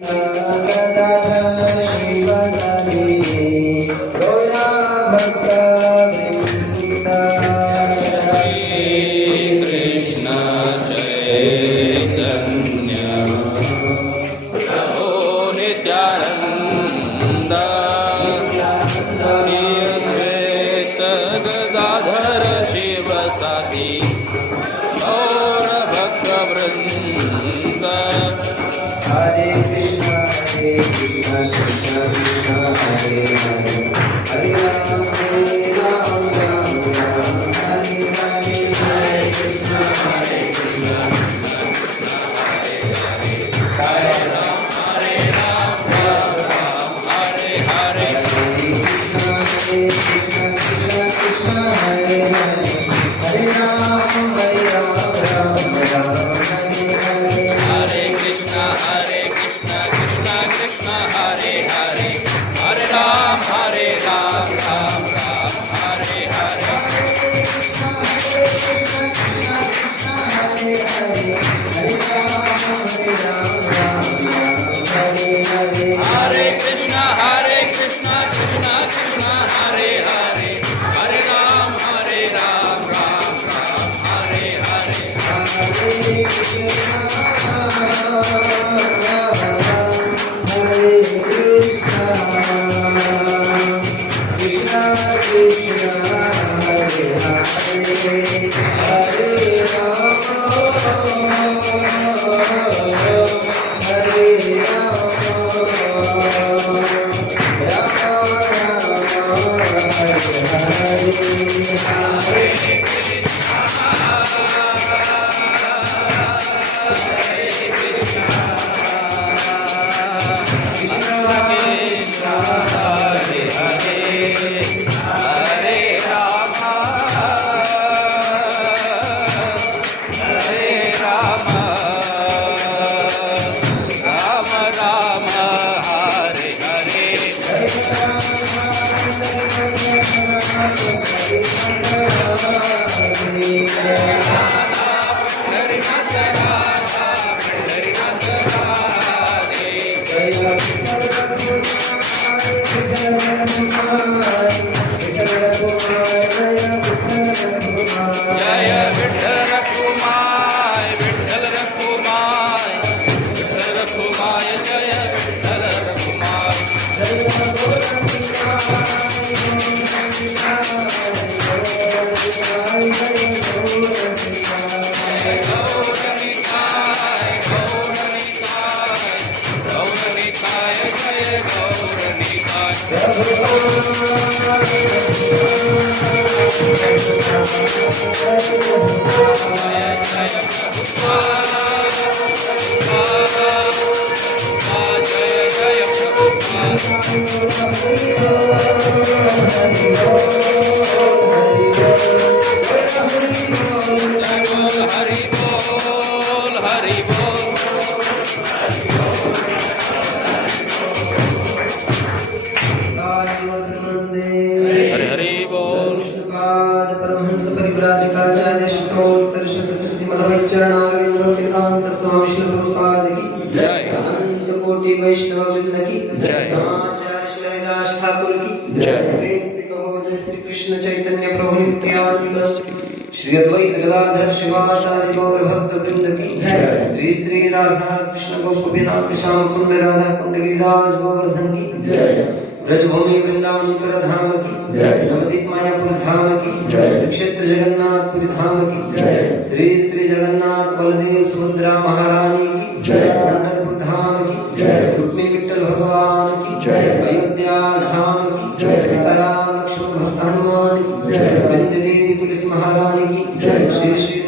गदाधर शिव साथी गौर भक्त वृंद। हरे कृष्ण कृष्ण कृष्ण हरे हरे, हरे राम राम राम हरे हरे, हरे कृष्ण हरे कृष्ण कृष्ण हरे हरे, हरे राम राम राम हरे हरे, हरे कृष्ण कृष्ण कृष्ण हरे हरे, हरे राम राम राम हरे हरे, हरे कृष्ण कृष्ण कृष्ण हरे हरे, हरे राम राम राम हरे हरे। हरे कृष्ण कृष्ण कृष्ण हरे हरे, हरे राम राम राम हरे हरे। जय विठ्ठल रखुमाय, विठ्ठल रखुमाय, विठ्ठल रखुमाय, जय विठ्ठल रखुमाय। गौरनिताय, गौरनिताय, गौरनिताय, जय गौरनिताय। हरि बोल, हरि बोल। हरि हरि बोल। विष्णुपाद परमहंस परिव्राजकाचार्य ष्टोत्तर शतस्य मध्वैचरणारविंद तीर्थांत स्वामी श्री प्रभुपाद की जय। अनंत कोटि वैष्णव वृंद की जय। आचार्य श्री हरिदास ठाकुर की जय। प्रेम से कहो जय श्री कृष्ण चैतन्य प्रभु नित्यानंद, श्री अद्वैत गदाधर शिवाचार्य गौर भक्त वृंद की जय। श्री श्री राधा कृष्ण गोपीनाथ श्याम कुंड राधा कुंड गिरिराज गोवर्धन की जय। ब्रजभूमि वृंदावन धाम की जय। नवदीप मायापुर धाम की जय। क्षेत्र जगन्नाथपुरी धाम की जय। श्री श्री जगन्नाथ बलदेव सुभद्रा महारानी की जय। पंढरपुर धाम की जय। रुक्मिणी विठ्ठल भगवान की जय। अयोध्या धाम की जय। सीताराम लक्ष्मण भक्त हनुमान की जय। वृंद देवी तुलसी महारानी की जय। श्री श्री